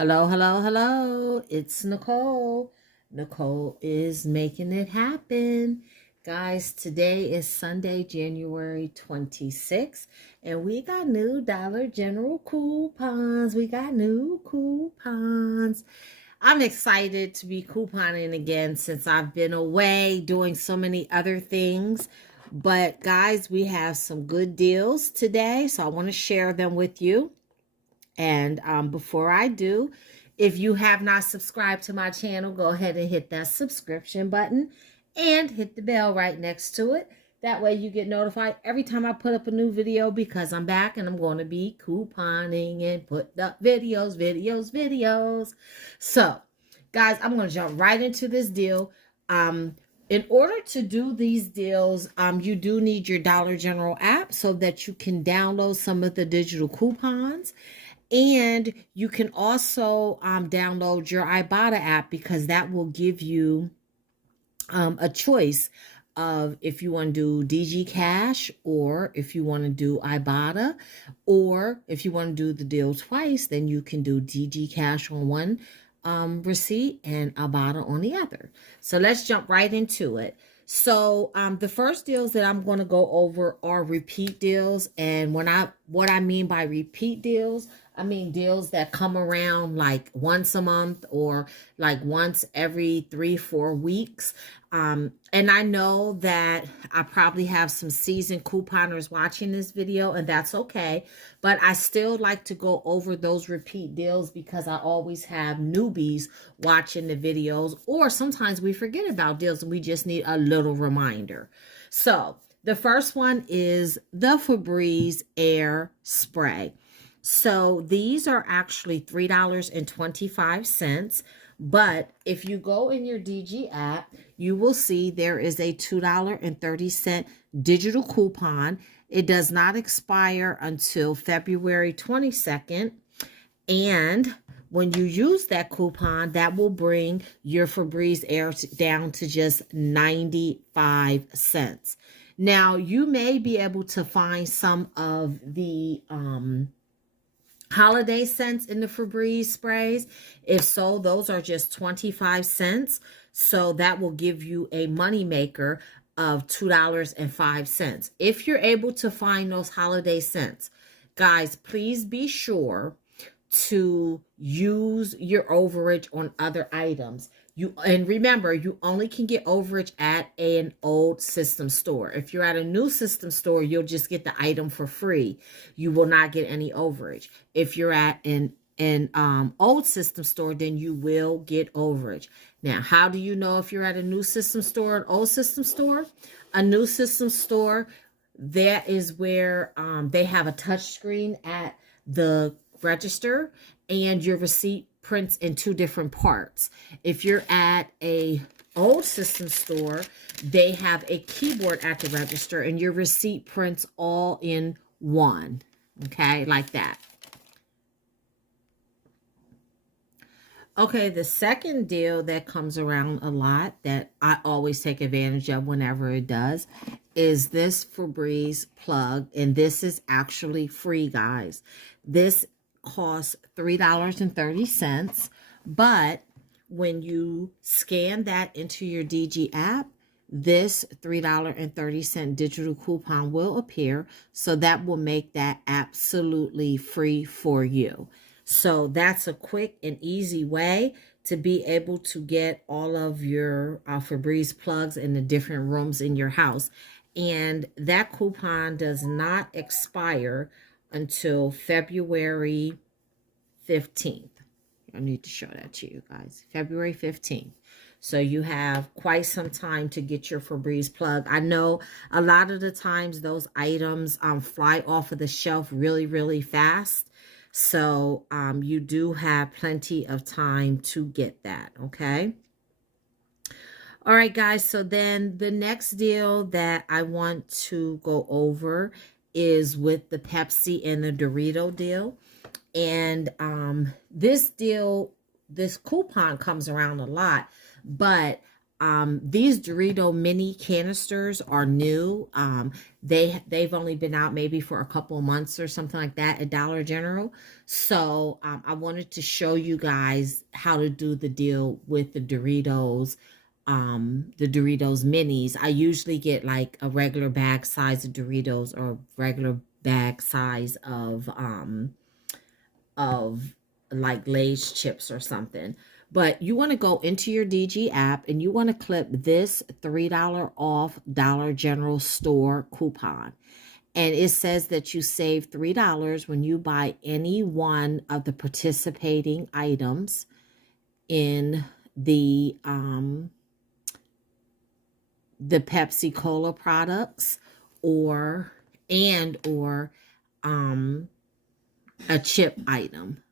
Hello, hello, hello. It's Nicole. Nicole is making it happen. Guys, today is Sunday, January 26th, and we got new Dollar General coupons. We got new coupons. I'm excited to be couponing again since I've been away doing so many other things. But guys, we have some good deals today, so I want to share them with you. And before I do, if you have not subscribed to my channel, go ahead and hit that subscription button and hit the bell right next to it. That way you get notified every time I put up a new video because I'm back and I'm going to be couponing and putting up videos. So, guys, I'm going to jump right into this deal. In order to do these deals, you do need your Dollar General app so that you can download some of the digital coupons. And you can also download your Ibotta app because that will give you a choice of if you want to do DG Cash or if you want to do Ibotta, or if you want to do the deal twice, then you can do DG Cash on one receipt and Ibotta on the other. So let's jump right into it. So the first deals that I'm going to go over are repeat deals. And what I mean by repeat deals, I mean deals that come around like once a month or like once every 3-4 weeks. And I know that I probably have some seasoned couponers watching this video, and that's okay. But I still like to go over those repeat deals because I always have newbies watching the videos, or sometimes we forget about deals and we just need a little reminder. So the first one is the Febreze Air Spray. So these are actually $3.25. But if you go in your DG app, you will see there is a $2.30 digital coupon. It does not expire until February 22nd. And when you use that coupon, that will bring your Febreze Air down to just 95 cents. Now, you may be able to find some of the holiday scents in the Febreze sprays. If so, those are just 25 cents. So that will give you a money maker of $2.05. If you're able to find those holiday scents, guys, please be sure to use your overage on other items. And remember, you only can get overage at an old system store. If you're at a new system store, you'll just get the item for free. You will not get any overage. If you're at an old system store, then you will get overage. Now, how do you know if you're at a new system store, an old system store? A new system store, that is where they have a touch screen at the register, and your receipt prints in two different parts. If you're at a old system store, they have a keyboard at the register and your receipt prints all in one. Okay, like that. Okay, the second deal that comes around a lot that I always take advantage of whenever it does is this Febreze plug, and this is actually free, guys. This costs $3.30, but when you scan that into your DG app, this $3.30 digital coupon will appear, so that will make that absolutely free for you. So that's a quick and easy way to be able to get all of your Febreze plugs in the different rooms in your house. And that coupon does not expire until February 15th. I need to show that to you guys. February 15th. So you have quite some time to get your Febreze plug. I know a lot of the times those items fly off of the shelf really, really fast. So you do have plenty of time to get that, okay? All right, guys. So then the next deal that I want to go over is with the Pepsi and the Dorito deal. And this deal, this coupon comes around a lot, but These Dorito mini canisters are new. They've only been out maybe for a couple of months or something like that at Dollar General. So I wanted to show you guys how to do the deal with the Doritos minis. I usually get like a regular bag size of Doritos or regular bag size of like Lay's chips or something. But you want to go into your DG app and you want to clip this $3 off Dollar General store coupon. And it says that you save $3 when you buy any one of the participating items in the Pepsi Cola products or a chip item.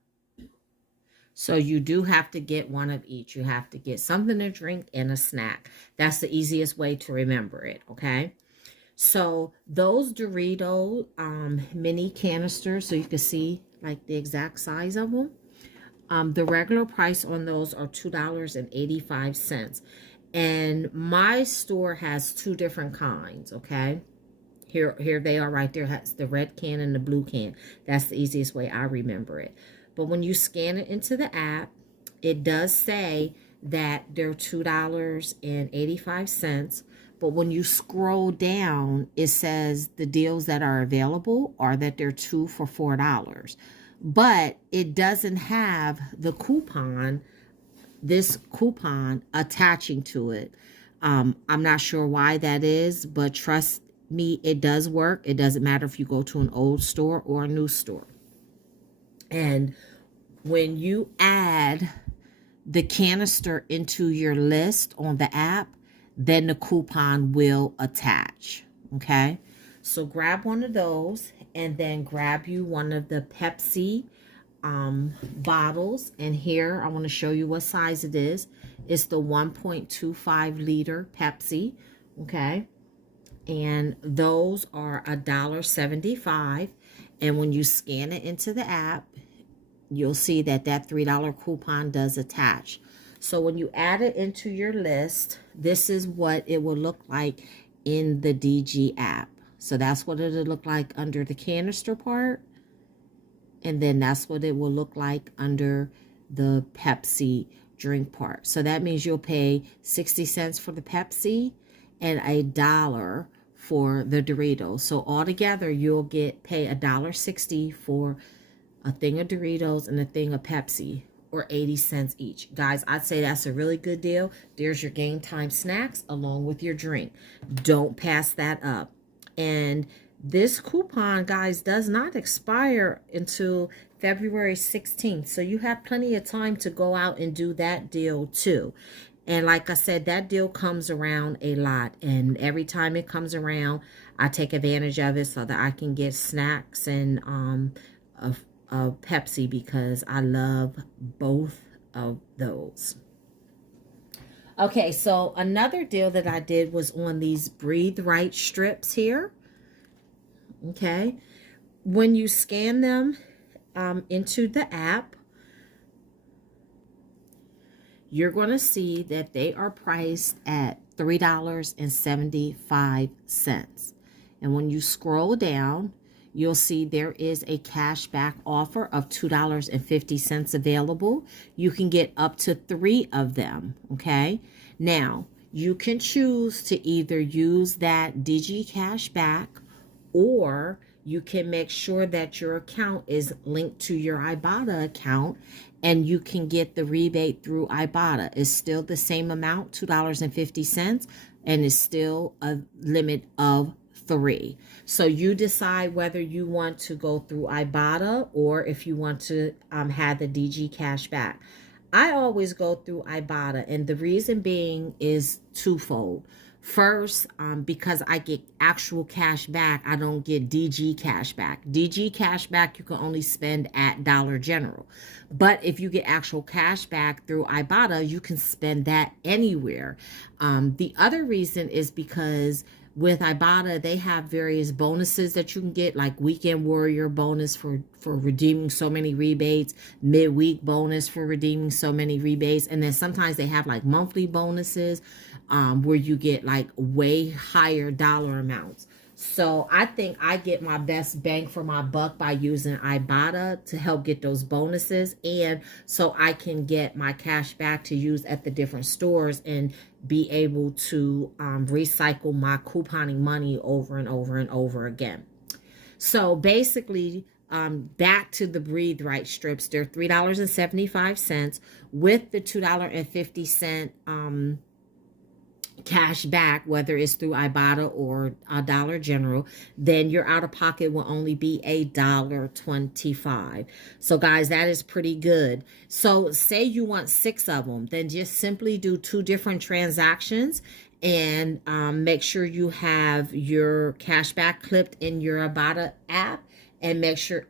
So you do have to get one of each. You have to get something to drink and a snack. That's the easiest way to remember it, okay? So those Dorito mini canisters, so you can see like the exact size of them. The regular price on those are $2.85. And my store has two different kinds, okay? Here they are right there. That's the red can and the blue can. That's the easiest way I remember it. But when you scan it into the app, it does say that they're $2.85. But when you scroll down, it says the deals that are available are that they're 2 for $4. But it doesn't have the coupon, this coupon attaching to it. I'm not sure why that is, but trust me, it does work. It doesn't matter if you go to an old store or a new store. And when you add the canister into your list on the app, then the coupon will attach. Okay, so grab one of those and then grab you one of the Pepsi bottles. And here I want to show you what size it is. It's the 1.25 liter Pepsi. Okay, and those are $1.75. And when you scan it into the app, you'll see that that $3 coupon does attach. So when you add it into your list, this is what it will look like in the DG app. So that's what it'll look like under the canister part. And then that's what it will look like under the Pepsi drink part. So that means you'll pay 60 cents for the Pepsi and $1 for the Doritos. So altogether, you'll pay $1.60 for a thing of Doritos and a thing of Pepsi, or 80 cents each. Guys, I'd say that's a really good deal. There's your game time snacks along with your drink. Don't pass that up. And this coupon, guys, does not expire until February 16th. So you have plenty of time to go out and do that deal too. And like I said, that deal comes around a lot. And every time it comes around, I take advantage of it so that I can get snacks and Pepsi, because I love both of those. Okay, so another deal that I did was on these Breathe Right strips here. Okay, when you scan them into the app, you're going to see that they are priced at $3.75. And when you scroll down, you'll see there is a cashback offer of $2.50 available. You can get up to 3 of them, okay? Now, you can choose to either use that Digi Cashback, or you can make sure that your account is linked to your Ibotta account and you can get the rebate through Ibotta. It's still the same amount, $2.50, and it's still a limit of 3. So you decide whether you want to go through Ibotta or if you want to have the DG Cashback. I always go through Ibotta, and the reason being is twofold. First, because I get actual cash back, I don't get DG cash back. DG cash back you can only spend at Dollar General. But if you get actual cash back through Ibotta, you can spend that anywhere. The other reason is because with Ibotta, they have various bonuses that you can get, like weekend warrior bonus for redeeming so many rebates, midweek bonus for redeeming so many rebates, and then sometimes they have like monthly bonuses where you get like way higher dollar amounts. So I think I get my best bang for my buck by using Ibotta to help get those bonuses, and so I can get my cash back to use at the different stores and be able to recycle my couponing money over and over and over again. So basically, back to the Breathe Right strips, they're $3.75 with the $2.50 cash back, whether it's through Ibotta or Dollar General. Then your out of pocket will only be $1.25. So guys, that is pretty good. So say you want 6 of them, then just simply do 2 different transactions and make sure you have your cash back clipped in your Ibotta app, and make sure,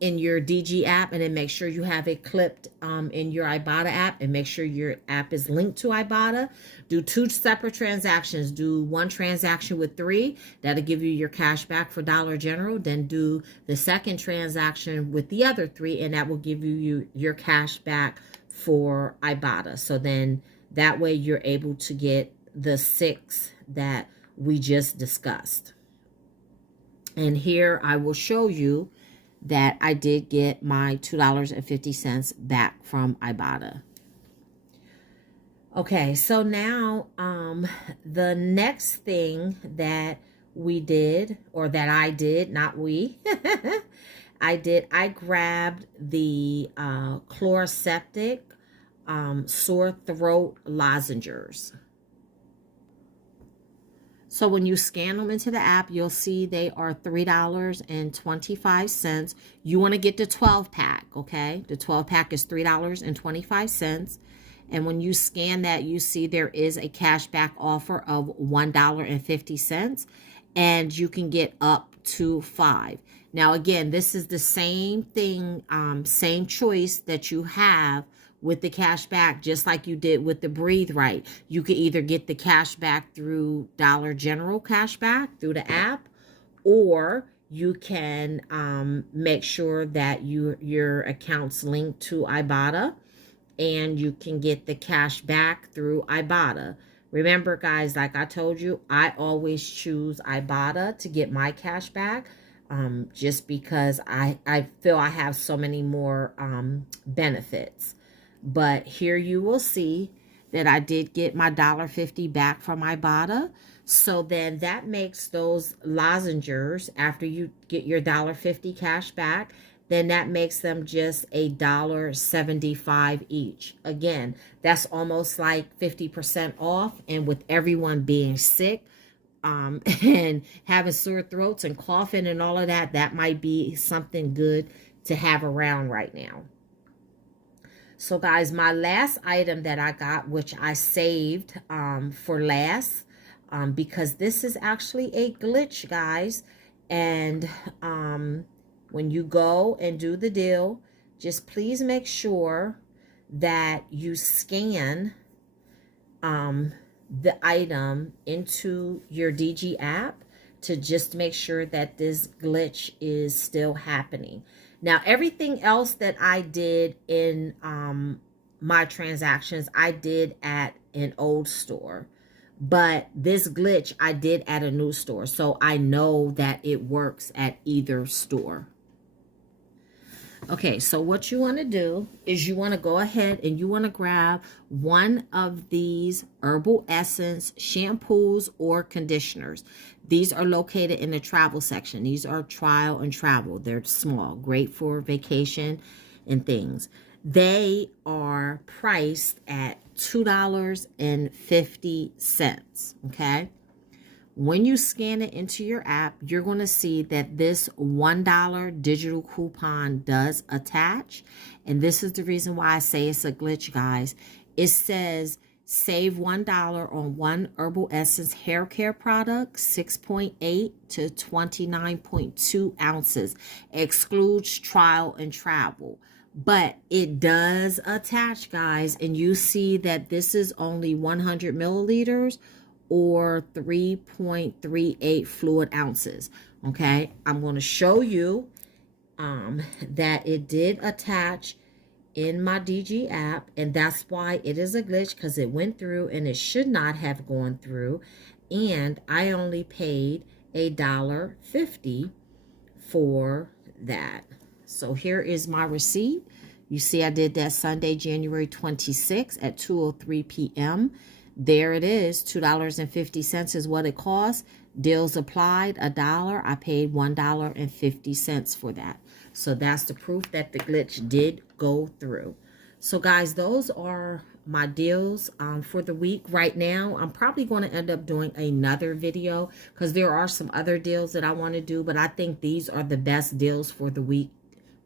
in your DG app, and then make sure you have it clipped in your Ibotta app, and make sure your app is linked to Ibotta. Do 2 separate transactions. Do 1 transaction with 3. That'll give you your cash back for Dollar General. Then do the second transaction with the other 3, and that will give you your cash back for Ibotta. So then that way you're able to get the 6 that we just discussed. And here I will show you that I did get my $2.50 back from Ibotta. Okay, so now the next thing that we did, or that I did, not we, I grabbed the Chloraseptic sore throat lozenges. So when you scan them into the app, you'll see they are $3.25. You want to get the 12 pack, okay? The 12 pack is $3.25. And when you scan that, you see there is a cashback offer of $1.50, and you can get up to 5. Now, again, this is the same thing, same choice that you have with the cash back, just like you did with the Breathe Right. You could either get the cash back through Dollar General cash back through the app, or you can make sure that your account's linked to Ibotta, and you can get the cash back through Ibotta. Remember, guys, like I told you, I always choose Ibotta to get my cash back, just because I feel I have so many more benefits. But here you will see that I did get my $1.50 back from Ibotta. So then that makes those lozenges, after you get your $1.50 cash back, then that makes them just $1.75 each. Again, that's almost like 50% off. And with everyone being sick and having sore throats and coughing and all of that, that might be something good to have around right now. So guys, my last item that I got, which I saved for last, because this is actually a glitch, guys. And when you go and do the deal, just please make sure that you scan the item into your DG app to just make sure that this glitch is still happening. Now, everything else that I did in my transactions, I did at an old store. But this glitch, I did at a new store. So I know that it works at either store. Okay, so what you want to do is you want to go ahead and you want to grab one of these herbal essence shampoos or conditioners. These are located in the travel section. These are trial and travel. They're small, great for vacation and things. They are priced at $2.50, okay? When you scan it into your app, you're going to see that this $1 digital coupon does attach. And this is the reason why I say it's a glitch, guys. It says save $1 on one herbal essence hair care product, 6.8 to 29.2 ounces. Excludes trial and travel. But it does attach, guys. And you see that this is only 100 milliliters or 3.38 fluid ounces. Okay, I'm going to show you that it did attach in my DG app, and that's why it is a glitch, because it went through and it should not have gone through, and I only paid $1.50 for that. So here is my receipt. You see I did that Sunday, January 26th at 2:03 p.m. There it is. $2.50 is what it cost. Deals applied, $1. I paid $1.50 for that. So that's the proof that the glitch did go through. So guys, those are my deals for the week. Right now, I'm probably going to end up doing another video because there are some other deals that I want to do, but I think these are the best deals for the week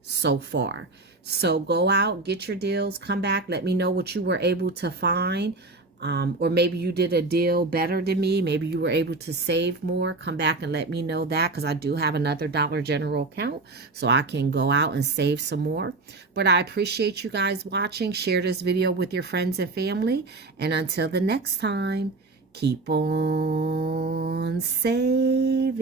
so far. So go out, get your deals, come back, let me know what you were able to find. Or maybe you did a deal better than me. Maybe you were able to save more. Come back and let me know that, because I do have another Dollar General account, so I can go out and save some more. But I appreciate you guys watching. Share this video with your friends and family. And until the next time, keep on saving.